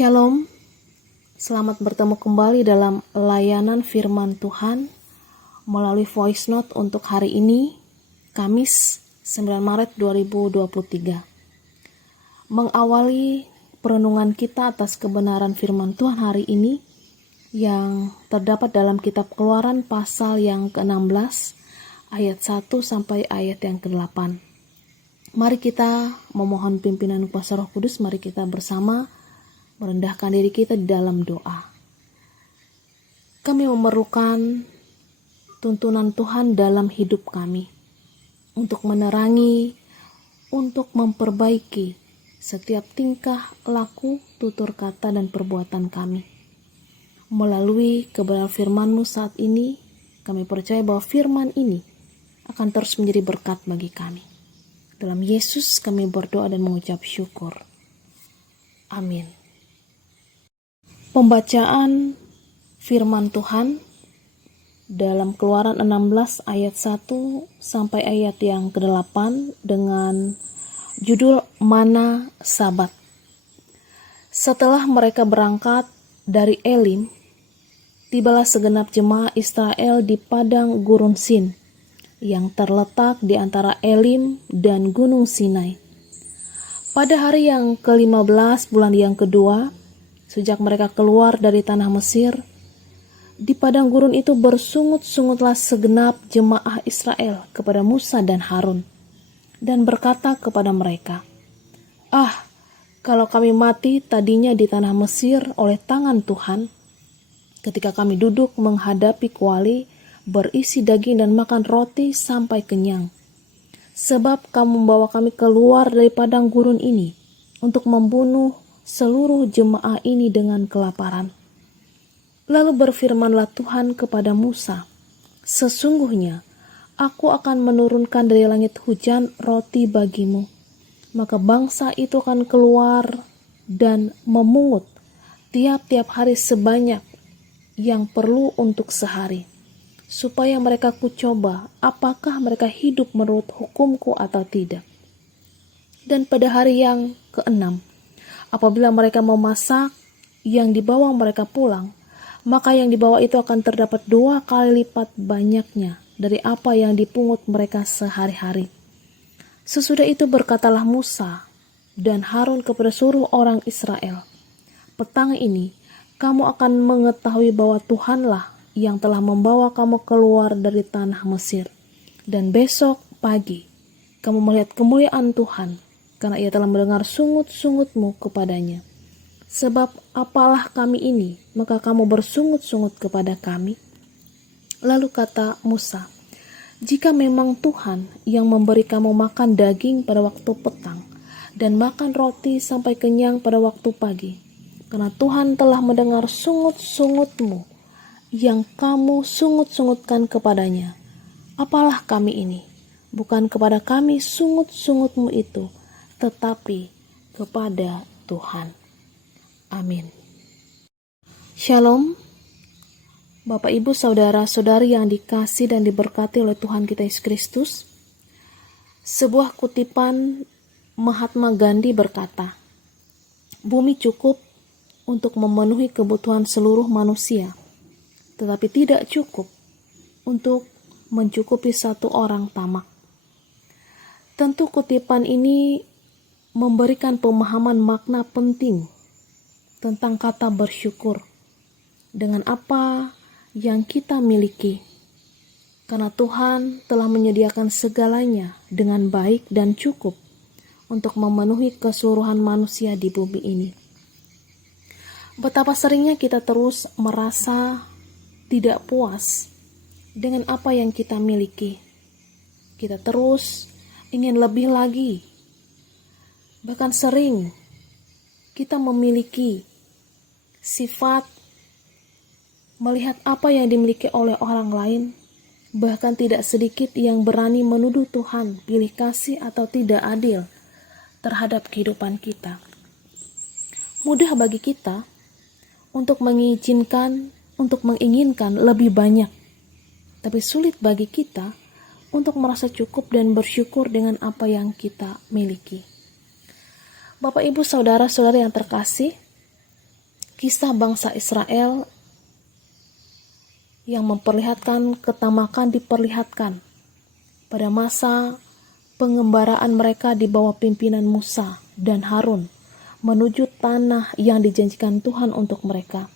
Shalom, selamat bertemu kembali dalam layanan firman Tuhan melalui voice note untuk hari ini, Kamis 9 Maret 2023. Mengawali perenungan kita atas kebenaran firman Tuhan hari ini yang terdapat dalam kitab Keluaran pasal yang ke-16 ayat 1 sampai ayat yang ke-8. Mari kita memohon pimpinan kuasa Roh Kudus, mari kita bersama merendahkan diri kita di dalam doa. Kami memerlukan tuntunan Tuhan dalam hidup kami untuk menerangi, untuk memperbaiki setiap tingkah, laku, tutur kata, dan perbuatan kami. Melalui kebenaran firman-Mu saat ini, kami percaya bahwa firman ini akan terus menjadi berkat bagi kami. Dalam Yesus kami berdoa dan mengucap syukur. Amin. Pembacaan firman Tuhan dalam Keluaran 16 ayat 1 sampai ayat yang ke-8 dengan judul Mana Sabat. Setelah mereka berangkat dari Elim, tibalah segenap jemaah Israel di padang gurun Sin yang terletak di antara Elim dan Gunung Sinai. Pada hari yang ke-15 bulan yang kedua, sejak mereka keluar dari tanah Mesir, di padang gurun itu bersungut-sungutlah segenap jemaah Israel kepada Musa dan Harun, dan berkata kepada mereka, "Ah, kalau kami mati tadinya di tanah Mesir oleh tangan Tuhan, ketika kami duduk menghadapi kuali, berisi daging dan makan roti sampai kenyang. Sebab kamu membawa kami keluar dari padang gurun ini untuk membunuh seluruh jemaah ini dengan kelaparan." Lalu berfirmanlah Tuhan kepada Musa, "Sesungguhnya aku akan menurunkan dari langit hujan roti bagimu. Maka bangsa itu akan keluar dan memungut tiap-tiap hari sebanyak yang perlu untuk sehari, supaya mereka kucoba apakah mereka hidup menurut hukumku atau tidak. Dan pada hari yang ke-6, apabila mereka memasak yang dibawa mereka pulang, maka yang dibawa itu akan terdapat 2 kali lipat banyaknya dari apa yang dipungut mereka sehari-hari." Sesudah itu berkatalah Musa dan Harun kepada seluruh orang Israel, "Petang ini kamu akan mengetahui bahwa Tuhanlah yang telah membawa kamu keluar dari tanah Mesir. Dan besok pagi kamu melihat kemuliaan Tuhan, karena ia telah mendengar sungut-sungutmu kepadanya. Sebab apalah kami ini, maka kamu bersungut-sungut kepada kami?" Lalu kata Musa, "Jika memang Tuhan yang memberi kamu makan daging pada waktu petang, dan makan roti sampai kenyang pada waktu pagi, karena Tuhan telah mendengar sungut-sungutmu yang kamu sungut-sungutkan kepadanya, apalah kami ini? Bukan kepada kami sungut-sungutmu itu, tetapi kepada Tuhan." Amin. Shalom, Bapak Ibu Saudara-saudari yang dikasih dan diberkati oleh Tuhan kita Yesus Kristus. Sebuah kutipan Mahatma Gandhi berkata, "Bumi cukup untuk memenuhi kebutuhan seluruh manusia, tetapi tidak cukup untuk mencukupi satu orang tamak." Tentu kutipan ini memberikan pemahaman makna penting tentang kata bersyukur dengan apa yang kita miliki, karena Tuhan telah menyediakan segalanya dengan baik dan cukup untuk memenuhi keseluruhan manusia di bumi ini. Betapa seringnya kita terus merasa tidak puas dengan apa yang kita miliki. Kita terus ingin lebih lagi. Bahkan sering kita memiliki sifat melihat apa yang dimiliki oleh orang lain, bahkan tidak sedikit yang berani menuduh Tuhan pilih kasih atau tidak adil terhadap kehidupan kita. Mudah bagi kita untuk menginginkan lebih banyak, tapi sulit bagi kita untuk merasa cukup dan bersyukur dengan apa yang kita miliki. Bapak Ibu Saudara-saudari yang terkasih, kisah bangsa Israel yang memperlihatkan ketamakan diperlihatkan pada masa pengembaraan mereka di bawah pimpinan Musa dan Harun menuju tanah yang dijanjikan Tuhan untuk mereka.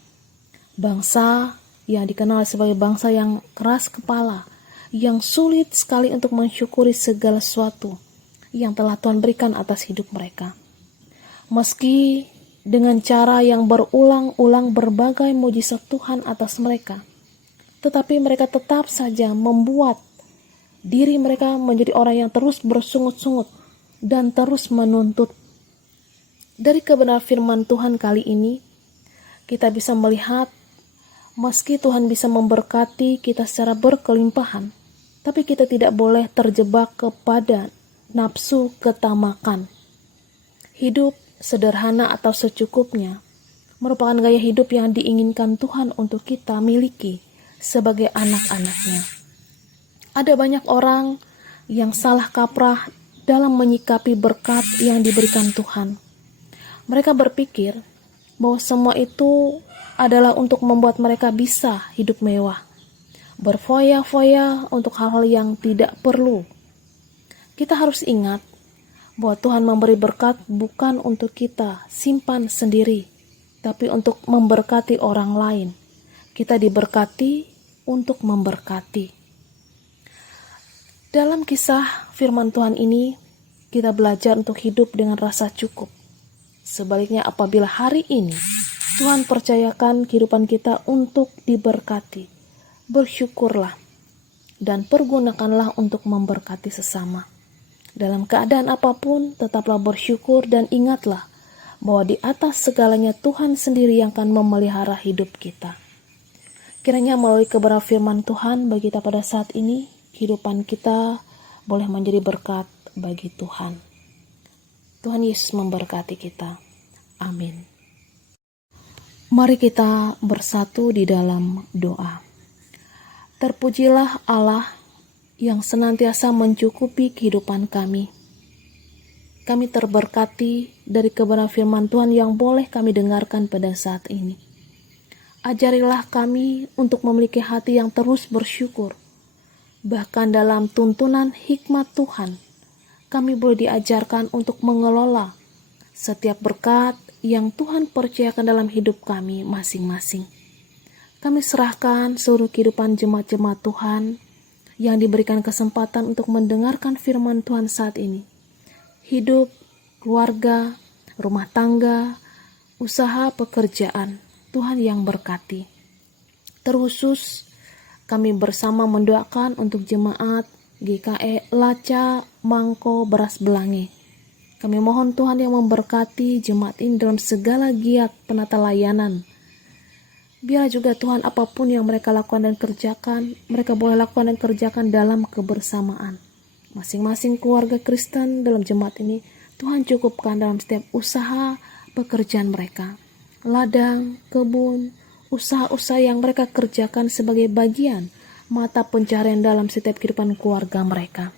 Bangsa yang dikenal sebagai bangsa yang keras kepala, yang sulit sekali untuk mensyukuri segala sesuatu yang telah Tuhan berikan atas hidup mereka. Meski dengan cara yang berulang-ulang berbagai mujizat Tuhan atas mereka, tetapi mereka tetap saja membuat diri mereka menjadi orang yang terus bersungut-sungut dan terus menuntut. Dari kebenaran firman Tuhan kali ini, kita bisa melihat meski Tuhan bisa memberkati kita secara berkelimpahan, tapi kita tidak boleh terjebak kepada nafsu ketamakan. Hidup sederhana atau secukupnya merupakan gaya hidup yang diinginkan Tuhan untuk kita miliki sebagai anak-anaknya. Ada banyak orang yang salah kaprah dalam menyikapi berkat yang diberikan Tuhan. Mereka berpikir bahwa semua itu adalah untuk membuat mereka bisa hidup mewah, berfoya-foya untuk hal-hal yang tidak perlu. Kita harus ingat bahwa Tuhan memberi berkat bukan untuk kita simpan sendiri, tapi untuk memberkati orang lain. Kita diberkati untuk memberkati. Dalam kisah firman Tuhan ini, kita belajar untuk hidup dengan rasa cukup. Sebaliknya, apabila hari ini Tuhan percayakan kehidupan kita untuk diberkati, bersyukurlah dan pergunakanlah untuk memberkati sesama. Dalam keadaan apapun, tetaplah bersyukur dan ingatlah bahwa di atas segalanya Tuhan sendiri yang akan memelihara hidup kita. Kiranya melalui kebenaran firman Tuhan bagi kita pada saat ini, kehidupan kita boleh menjadi berkat bagi Tuhan. Tuhan Yesus memberkati kita. Amin. Mari kita bersatu di dalam doa. Terpujilah Allah yang senantiasa mencukupi kehidupan kami. Kami terberkati dari kebenaran firman Tuhan yang boleh kami dengarkan pada saat ini. Ajarilah kami untuk memiliki hati yang terus bersyukur. Bahkan dalam tuntunan hikmat Tuhan, kami boleh diajarkan untuk mengelola setiap berkat yang Tuhan percayakan dalam hidup kami masing-masing. Kami serahkan seluruh kehidupan jemaat-jemaat Tuhan yang diberikan kesempatan untuk mendengarkan firman Tuhan saat ini. Hidup, keluarga, rumah tangga, usaha, pekerjaan, Tuhan yang berkati. Terkhusus, kami bersama mendoakan untuk jemaat GKE Laca, Mangko, Beras Belangi. Kami mohon Tuhan yang memberkati jemaat ini dalam segala giat penata layanan. Biar juga Tuhan apapun yang mereka lakukan dan kerjakan, mereka boleh lakukan dan kerjakan dalam kebersamaan. Masing-masing keluarga Kristen dalam jemaat ini, Tuhan cukupkan dalam setiap usaha pekerjaan mereka. Ladang, kebun, usaha-usaha yang mereka kerjakan sebagai bagian mata pencaharian dalam setiap kehidupan keluarga mereka.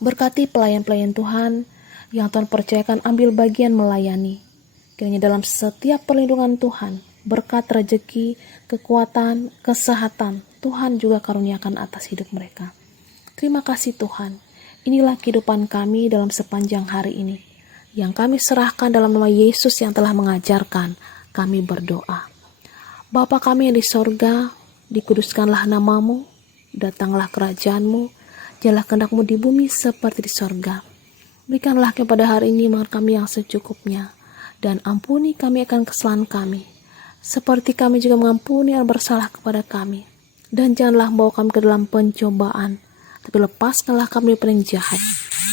Berkati pelayan-pelayan Tuhan yang Tuhan percayakan ambil bagian melayani. Kiranya dalam setiap perlindungan Tuhan, berkat rezeki, kekuatan, kesehatan, Tuhan juga karuniakan atas hidup mereka. Terima kasih Tuhan, inilah kehidupan kami dalam sepanjang hari ini, yang kami serahkan dalam nama Yesus yang telah mengajarkan. Kami berdoa. Bapa kami yang di sorga, dikuduskanlah namamu, datanglah kerajaanmu, jalanlah kehendak-mu di bumi seperti di sorga. Berikanlah kepada hari ini makan kami yang secukupnya, dan ampuni kami akan kesalahan kami, seperti kami juga mengampuni yang bersalah kepada kami. Dan janganlah bawa kami ke dalam pencobaan, tapi lepaskanlah kami dari yang jahat,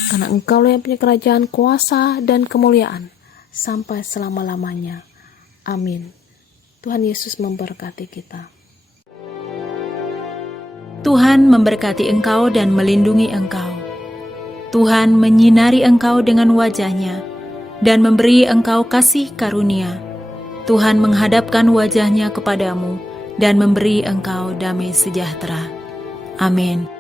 karena Engkau yang punya kerajaan, kuasa, dan kemuliaan, sampai selama-lamanya. Amin. Tuhan Yesus memberkati kita. Tuhan memberkati engkau dan melindungi engkau. Tuhan menyinari engkau dengan wajah-Nya dan memberi engkau kasih karunia. Tuhan menghadapkan wajah-Nya kepadamu dan memberi engkau damai sejahtera. Amin.